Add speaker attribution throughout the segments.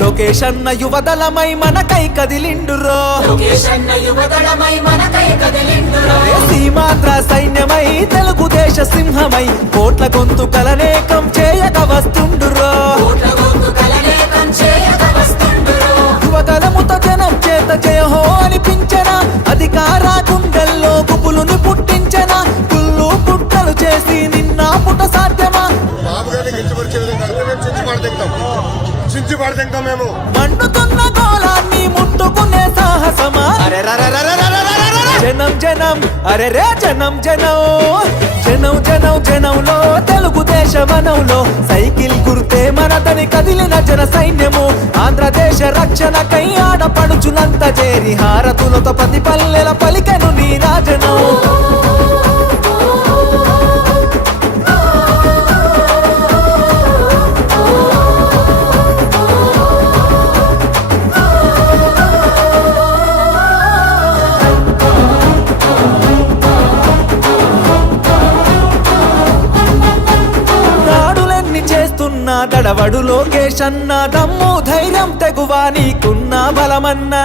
Speaker 1: లోకేష్ అన్న యువదళమై మనకై కదిలిండురో. సీమాత్ర సైన్యమై తెలుగుదేశ సింహమై కోట్ల గొంతు కలనేకం చేయక వస్తుండురో.
Speaker 2: పడదింటాం మేము.
Speaker 1: మండుతున్న గోళాన్ని ముట్టుకునే సాహసమా? జనం జనం అరే రే జనం జనం. జనం జనం జనంలో తెలుగుదేశ వనంలో సైకిల్ గుర్తే మనదని కదిలిన జన సైన్యము. ఆంధ్రదేశ రక్షణకై ఆడపడుచునంత చేరి హారతులతో పది పల్లెల పలికెను దడవడు లోకేష్ అన్న దమ్ము ధైర్యం తెగువా నీకున్న బలమన్నా.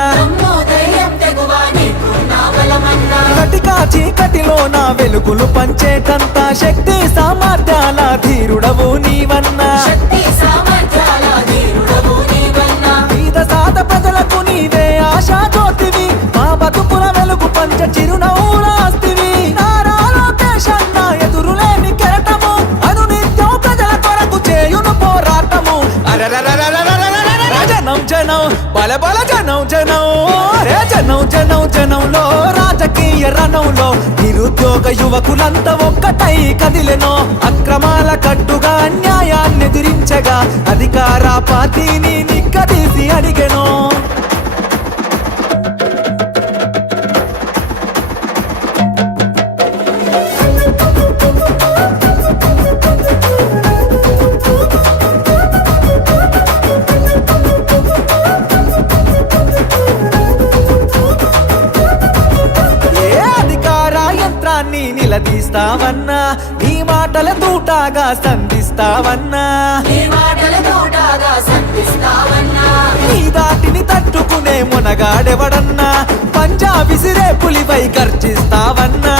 Speaker 1: కటికా చీకటిలో నా వెలుగులు పంచేటంత శక్తి సామర్థ్యాల ధీరుడవు నీవన్నా.
Speaker 3: శక్తి సామర్థ్యాల ధీరుడవు నీవన్నా.
Speaker 1: పేద సాద ప్రజలకు నీవే ఆశా జ్యోతివి. మా బతుకుల వెలుగు పంచ చిరునవ్వులాస్తివి బల బల జనం జనం రే జనం జనం జనంలో రాజకీయ రణంలో నిరుద్యోగ యువకులంతా ఒక్కటై కదిలెనో. అక్రమాల కట్టుగా అన్యాయాన్ని ఎదురించగా అధికార పార్టీని నిక్కదీసి అడిగెనో. నిలదీస్తావన్నా నీ మాటల తూటాగా సంధిస్తావన్నా?
Speaker 3: నీ మాటల తోటాగా సంధిస్తావన్నా?
Speaker 1: నీ దాటిని తట్టుకునే మునగాడెవడన్నా? పంజా విసిరే పులిపై గర్జిస్తావన్నా?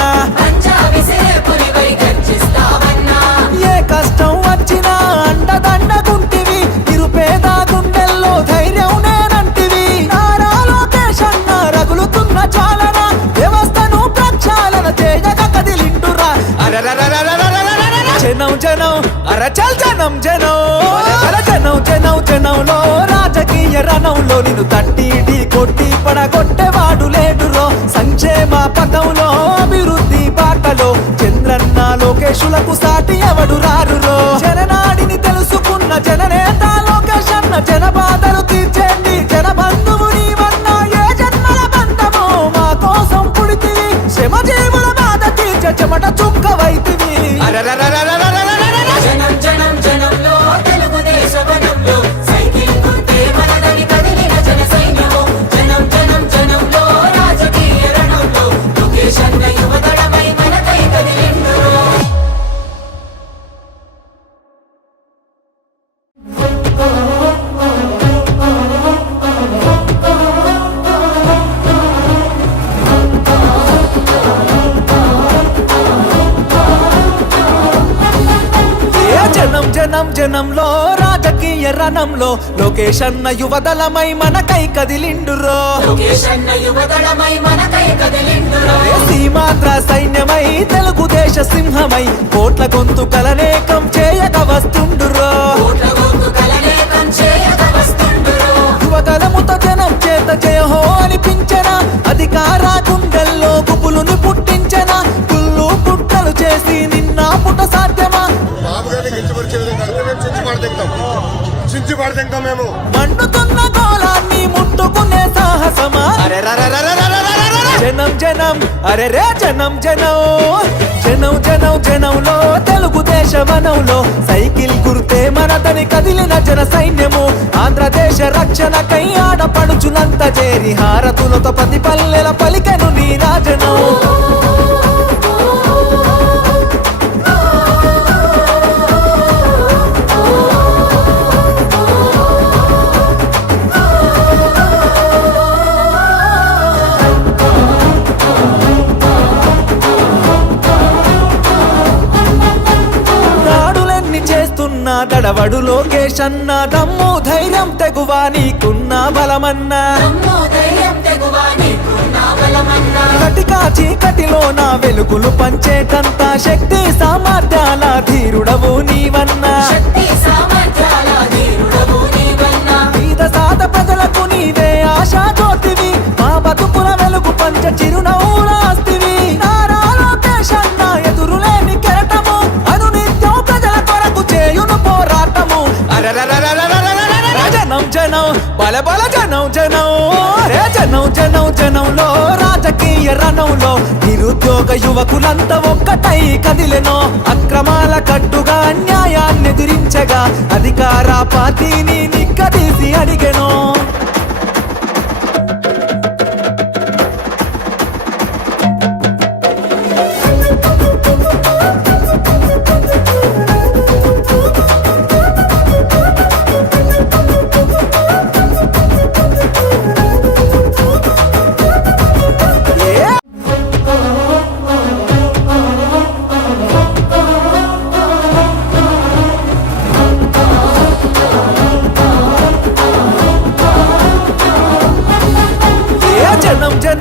Speaker 1: జనం అరచల్ జనం జనం. జనం జనం జనంలో రాజకీయ రణంలో నిన్ను తట్టి కొట్టి పడగొట్టేవాడు లేడురో. సంక్షేమ పథంలో అభివృద్ధి బాటలో చంద్రన్న లోకేశులకు సాటి ఎవడు రారురో. జననాడిని తెలుసుకున్న జననేత లోకేష్ అన్న జన బాధలు తీర్చేండి. జన బంధువు నీవన్న ఏ జన్మల బంధమో మా కోసం పుడితి. శ్రమ జీవుల బాధ తీర్చే చెమట చుక్క
Speaker 3: జనం జనంలో రణంలో లోకేష్ అన్న యువదళమై మనకై కదిలిండురో.
Speaker 1: సీమాంధ్ర సైన్యమై తెలుగుదేశ సింహమై కోట్ల గొంతు కలనేకం చేయక వస్తుండురో. యువతలముతో జనం చేత జయహో అనిపించన? అధికార గుండెల్లో గుబులుని పుట్టించన? పుల్లు పుట్టలు చేసి నిన్న పుట సాధ్యమా?
Speaker 2: చించి పడదింటాం మేము.
Speaker 1: మండుతున్న గోళాన్ని ముట్టుకునే సాహసమా? జనం జనం అరే రే జనం జనం. జనం జనం జనంలో తెలుగుదేశ వనంలో సైకిల్ గుర్తే మనదని కదిలిన జన సైన్యము. ఆంధ్రదేశ రక్షణకై ఆడపడుచునంత చేరి హారతులతో పది పల్లెల పలికెను నీ రాజనం. లోకేష్ అన్న దమ్ము ధైర్యం తెగువా బలమన్నా
Speaker 3: నీకున్న బలమన్నా.
Speaker 1: కటికా చీకటిలో నా వెలుగులు పంచేటంత శక్తి సామర్థ్యాల ధీరుడవు నీవన్నా. బల బల జనం జనం. రే జనం జనం జనంలో రాజకీయ రణంలో నిరుద్యోగ యువకులంతా ఒక్కటై కదిలెనో. అక్రమాల కట్టుగా అన్యాయాన్ని ఎదిరించగా అధికార పార్టీని నిక్కదీసి అడిగెనో.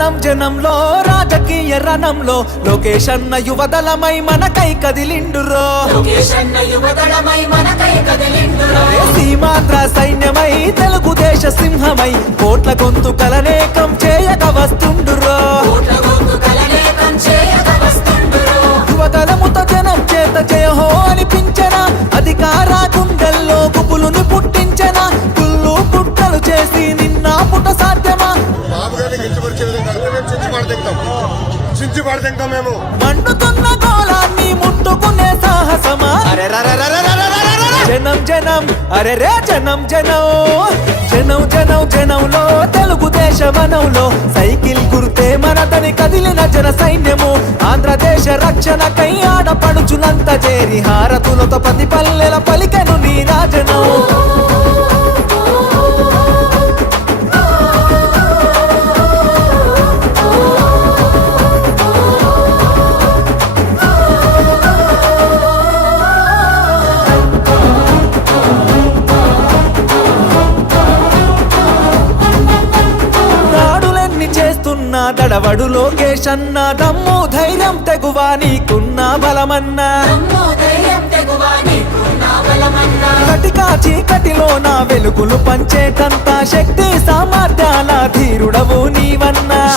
Speaker 1: జనం జనం జనంలో రాజకీయ రణంలో. లోకేష్ అన్న యువదలమై
Speaker 3: యువదళమై మనకై కదిలిండురా.
Speaker 1: సీమాంధ్ర సైన్యమై తెలుగుదేశ సింహమై కోట్ల గొంతు కలనేకం చేయక వస్తుండురో యువతలముతో జనం చేత జయహో అనిపించన?
Speaker 2: పడతాం మేము.
Speaker 1: మండుతున్న గోళాన్ని ముట్టుకునే సాహసమా? అరే జనం జనం అరే రే జనం జనం. జనం జనం జనంలో తెలుగుదేశ వనంలో సైకిల్ గుర్తే మనతని కదిలిన జన సైన్యము. ఆంధ్రదేశ రక్షణకై ఆడపడుచునంత చేరి హారతులతో పది పల్లెల పలికను నీ రాజనం. దడవడు లోకేష్ అన్న తెగువా నీకున్న బలమన్నా.
Speaker 3: దమ్ము ధైర్యం తెగువ నీకున్న బలమన్నా.
Speaker 1: కటికా చీకటిలో నా వెలుగులు పంచేటంత శక్తి సామర్థ్యాల ధీరుడవు నీవన్నా.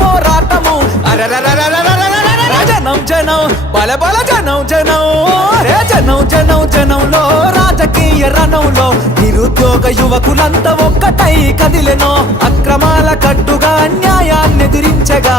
Speaker 1: పోరాటము జనం జనం బల బల జనం జనం రే జనం జనం జనంలో రాజకీయ రణంలో నిరుద్యోగ యువకులంతా ఒక్కటై కదిలెనో అక్రమాల కట్టుగా అన్యాయాన్ని ఎదిరించగా